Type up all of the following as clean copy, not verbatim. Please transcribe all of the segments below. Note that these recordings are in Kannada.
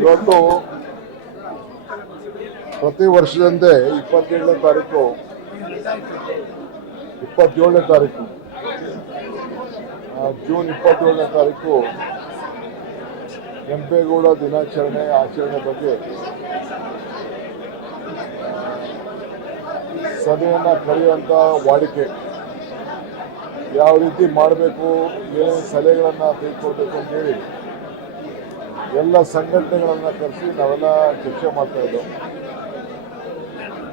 ಇವತ್ತು ಪ್ರತಿ ವರ್ಷದಂತೆ 27ನೇ ತಾರೀಕು ಜೂನ್ 27ನೇ ತಾರೀಕು ಕೆಂಪೇಗೌಡ ದಿನಾಚರಣೆ ಆಚರಣೆ ಬಗ್ಗೆ ಸಭೆಯನ್ನು ಕರೆಯುವಂಥ ವಾಡಿಕೆ, ಯಾವ ರೀತಿ ಮಾಡಬೇಕು, ಏನೇನು ಸಲಹೆಗಳನ್ನು ತೆಗೆದುಕೊಳ್ಬೇಕು ಅಂತೇಳಿ ಎಲ್ಲ ಸಂಘಟನೆಗಳನ್ನು ಕರೆಸಿ ನಾವೆಲ್ಲ ಚರ್ಚೆ ಮಾಡ್ತಾ ಇದ್ದೆವು.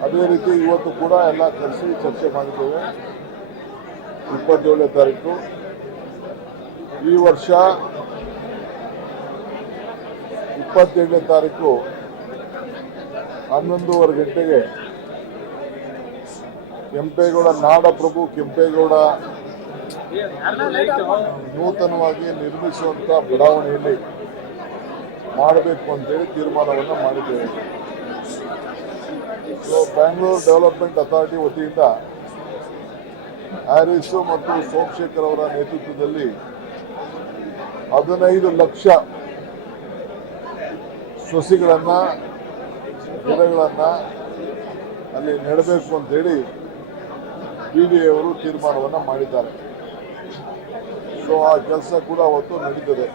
ಅದೇ ರೀತಿ ಇವತ್ತು ಕೂಡ ಎಲ್ಲ ಕರೆಸಿ ಚರ್ಚೆ ಮಾಡಿದ್ದೇವೆ. 27ನೇ ತಾರೀಕು ಈ ವರ್ಷ 27ನೇ ತಾರೀಕು 11:30 ಗಂಟೆಗೆ ಕೆಂಪೇಗೌಡ ನಾಡಪ್ರಭು ಕೆಂಪೇಗೌಡ ನೂತನವಾಗಿ ನಿರ್ಮಿಸುವಂಥ ಬಡಾವಣೆಯಲ್ಲಿ ಮಾಡಬೇಕು ಅಂತೇಳಿ ತೀರ್ಮಾನವನ್ನು ಮಾಡಿದ್ದೇವೆ. ಬ್ಯಾಂಗ್ಳೂರು ಡೆವಲಪ್ಮೆಂಟ್ ಅಥಾರಿಟಿ ವತಿಯಿಂದ ಹ್ಯಾರಿಸು ಮತ್ತು ಸೋಮಶೇಖರ್ ಅವರ ನೇತೃತ್ವದಲ್ಲಿ 15 ಲಕ್ಷ ಸಸಿಗಳನ್ನು ಗಿಡಗಳನ್ನು ಅಲ್ಲಿ ನೆಡಬೇಕು ಅಂತೇಳಿ BDA ಅವರು ತೀರ್ಮಾನವನ್ನು ಮಾಡಿದ್ದಾರೆ. ಸೊ ಆ ಕೆಲಸ ಕೂಡ ಅವತ್ತು ನಡೀತದೆ.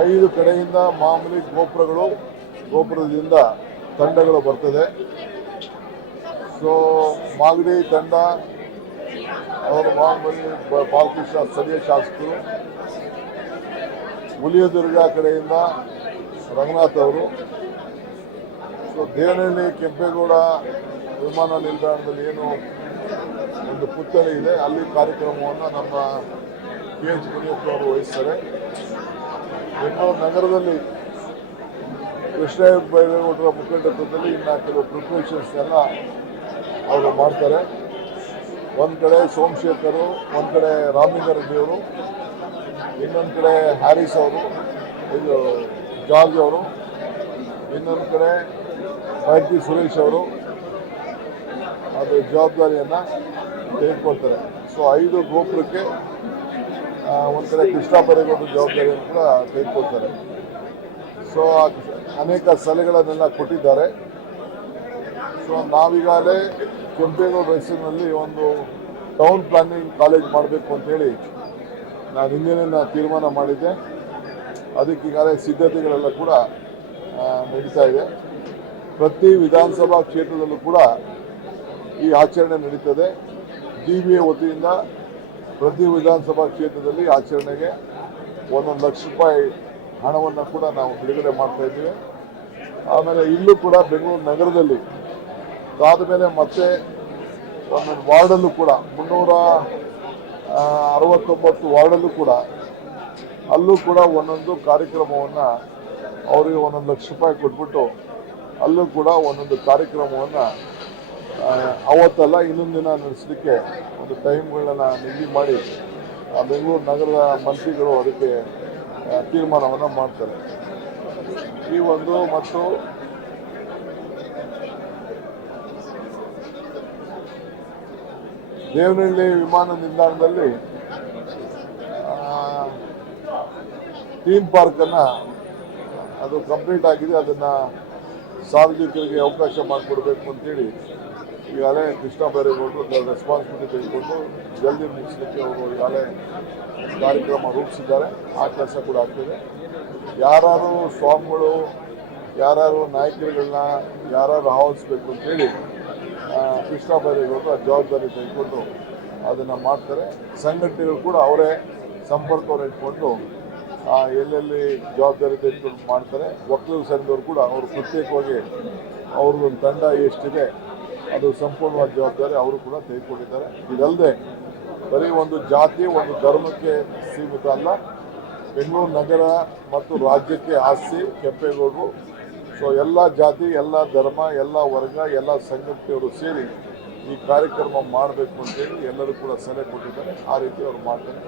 5 ಕಡೆಯಿಂದ ಮಾಮೂಲಿ ಗೋಪುರದಿಂದ ತಂಡಗಳು ಬರ್ತದೆ. ಸೊ ಮಾಗಡಿ ತಂಡ ಅವರು ಮಾಮೂಲಿ ಬಾಲಕೃಷ್ಣ ಸ್ಥಳೀಯ ಶಾಸಕರು, ಹುಲಿಯದುರ್ಗ ಕಡೆಯಿಂದ ರಂಗನಾಥ್ ಅವರು, ಸೊ ದೇವನಹಳ್ಳಿ ಕೆಂಪೇಗೌಡ ವಿಮಾನ ನಿಲ್ದಾಣದಲ್ಲಿ ಏನು ಒಂದು ಪುತ್ಥಳಿ ಇದೆ, ಅಲ್ಲಿ ಕಾರ್ಯಕ್ರಮವನ್ನು ನಮ್ಮ KH ಮುನಿಯಪ್ಪ ಅವರು ವಹಿಸ್ತಾರೆ. ಬೆಂಗಳೂರು ನಗರದಲ್ಲಿ ಕೃಷ್ಣ ಬೈರೇಗೌಡರ ಮುಖಂಡತ್ವದಲ್ಲಿ ಇನ್ನು ಕೆಲವು ಪ್ರಿಪ್ರೇಷನ್ಸ್ ಎಲ್ಲ ಅವರು ಮಾಡ್ತಾರೆ. ಒಂದು ಕಡೆ ಸೋಮಶೇಖರು, ಒಂದು ಕಡೆ ರಾಮಲಿಂಗಾರೆಡ್ಡಿ ಅವರು, ಇನ್ನೊಂದು ಕಡೆ ಹ್ಯಾರಿಸ್ ಅವರು, ಇದು ಜಾರ್ಜ್ ಅವರು, ಇನ್ನೊಂದು ಕಡೆ ಬೈರ್ತಿ ಸುರೇಶ್ ಅವರು ಅದು ಜವಾಬ್ದಾರಿಯನ್ನು ತೆಗೆದುಕೊಳ್ತಾರೆ. ಸೊ 5 ಗೋಪುರಕ್ಕೆ ಒಂದು ಕಡೆ ಕೃಷ್ಣ ಬೈರೇಗೌಡರ ಜವಾಬ್ದಾರಿಯನ್ನು ಕೂಡ ತೆಗೆದುಕೊಳ್ತಾರೆ. ಸೊ ಅನೇಕ ಸಲಹೆಗಳನ್ನೆಲ್ಲ ಕೊಟ್ಟಿದ್ದಾರೆ. ಸೊ ನಾವೀಗಾಗಲೇ ಕೆಂಪೇಗೌಡ ಹೆಸರಿನಲ್ಲಿ ಒಂದು ಟೌನ್ ಪ್ಲಾನಿಂಗ್ ಕಾಲೇಜ್ ಮಾಡಬೇಕು ಅಂತೇಳಿ ನಾನು ಹಿಂದಿನ ತೀರ್ಮಾನ ಮಾಡಿದ್ದೆ. ಅದಕ್ಕೀಗಾಗಲೇ ಸಿದ್ಧತೆಗಳೆಲ್ಲ ಕೂಡ ನಡೀತಾ ಇದೆ. ಪ್ರತಿ ವಿಧಾನಸಭಾ ಕ್ಷೇತ್ರದಲ್ಲೂ ಕೂಡ ಈ ಆಚರಣೆ ನಡೀತದೆ. DBA ವತಿಯಿಂದ ಪ್ರತಿ ವಿಧಾನಸಭಾ ಕ್ಷೇತ್ರದಲ್ಲಿ ಆಚರಣೆಗೆ 1 ಲಕ್ಷ ರೂಪಾಯಿ ಹಣವನ್ನು ಕೂಡ ನಾವು ಬಿಡುಗಡೆ ಮಾಡ್ತಾ ಇದ್ದೀವಿ. ಆಮೇಲೆ ಇಲ್ಲೂ ಕೂಡ ಬೆಂಗಳೂರು ನಗರದಲ್ಲಿ ಅದಾದ ಮೇಲೆ ಮತ್ತೆ ಒಂದೊಂದು ವಾರ್ಡಲ್ಲೂ ಕೂಡ 369 ವಾರ್ಡಲ್ಲೂ ಕೂಡ ಅಲ್ಲೂ ಕೂಡ ಒಂದೊಂದು ಕಾರ್ಯಕ್ರಮವನ್ನು ಅವರಿಗೆ 1 ಲಕ್ಷ ರೂಪಾಯಿ ಕೊಟ್ಬಿಟ್ಟು ಅಲ್ಲೂ ಕೂಡ ಒಂದೊಂದು ಕಾರ್ಯಕ್ರಮವನ್ನು ಅವತ್ತೆಲ್ಲ ಇನ್ನೊಂದು ದಿನ ನಡೆಸಲಿಕ್ಕೆ ಒಂದು ಟೈಮ್ಗಳನ್ನ ನಿಗದಿ ಮಾಡಿ ಬೆಂಗಳೂರು ನಗರದ ಮಂತ್ರಿಗಳು ಅದಕ್ಕೆ ತೀರ್ಮಾನವನ್ನು ಮಾಡ್ತಾರೆ. ಈ ಒಂದು ಮತ್ತು ದೇವನಹಳ್ಳಿ ವಿಮಾನ ನಿಲ್ದಾಣದಲ್ಲಿ ಥೀಮ್ ಪಾರ್ಕನ್ನು ಅದು ಕಂಪ್ಲೀಟ್ ಆಗಿದೆ. ಅದನ್ನು ಸಾರ್ವಜನಿಕರಿಗೆ ಅವಕಾಶ ಮಾಡಿಕೊಡ್ಬೇಕು ಅಂತೇಳಿ ಈಗಾಗಲೇ ಕೃಷ್ಣ ಬೈರೇಗೌಡರು ರೆಸ್ಪಾನ್ಸಿಬಿಲಿಟಿ ತೆಗೆದುಕೊಂಡು ಜಲ್ದಿ ಮುಗಿಸ್ಲಿಕ್ಕೆ ಅವರು ಈಗಾಗಲೇ ಕಾರ್ಯಕ್ರಮ ರೂಪಿಸಿದ್ದಾರೆ. ಆ ಕೆಲಸ ಕೂಡ ಆಗ್ತದೆ. ಯಾರು ಸ್ವಾಮಿಗಳು, ಯಾರು ನಾಯಕರುಗಳನ್ನ ಯಾರು ಆಹ್ವಾನಿಸಬೇಕು ಅಂತೇಳಿ ಕೃಷ್ಣ ಬೈರೇಗೌಡರು ಆ ಜವಾಬ್ದಾರಿ ತೆಗೆದುಕೊಂಡು ಅದನ್ನು ಮಾಡ್ತಾರೆ. ಸಂಘಟನೆಗಳು ಕೂಡ ಅವರೇ ಸಂಪರ್ಕವನ್ನು ಇಟ್ಕೊಂಡು ಎಲ್ಲೆಲ್ಲಿ ಜವಾಬ್ದಾರಿ ತೆಗೆದುಕೊಂಡು ಮಾಡ್ತಾರೆ. ಒಕ್ಕಲಿಗ ಸಂಘದವರು ಕೂಡ ಅವರು ಪ್ರತ್ಯೇಕವಾಗಿ ಅವ್ರದ್ದೊಂದು ತಂಡ ಎಷ್ಟಿದೆ ಅದು ಸಂಪೂರ್ಣವಾದ ಜವಾಬ್ದಾರಿ ಅವರು ಕೂಡ ತೆಗೆದುಕೊಂಡಿದ್ದಾರೆ. ಇದಲ್ಲದೆ ಬರೀ ಒಂದು ಜಾತಿ, ಒಂದು ಧರ್ಮಕ್ಕೆ ಸೀಮಿತ ಅಲ್ಲ, ಬೆಂಗಳೂರು ನಗರ ಮತ್ತು ರಾಜ್ಯಕ್ಕೆ ಆಸ್ತಿ ಕೆಂಪೇಗೌಡರು. ಸೊ ಎಲ್ಲ ಜಾತಿ, ಎಲ್ಲ ಧರ್ಮ, ಎಲ್ಲ ವರ್ಗ, ಎಲ್ಲ ಸಂಘಟನೆಯವರು ಸೇರಿ ಈ ಕಾರ್ಯಕ್ರಮ ಮಾಡಬೇಕು ಅಂತೇಳಿ ಎಲ್ಲರೂ ಕೂಡ ಸಲಹೆ ಕೊಟ್ಟಿದ್ದಾರೆ. ಆ ರೀತಿ ಅವರು ಮಾಡ್ತಾರೆ.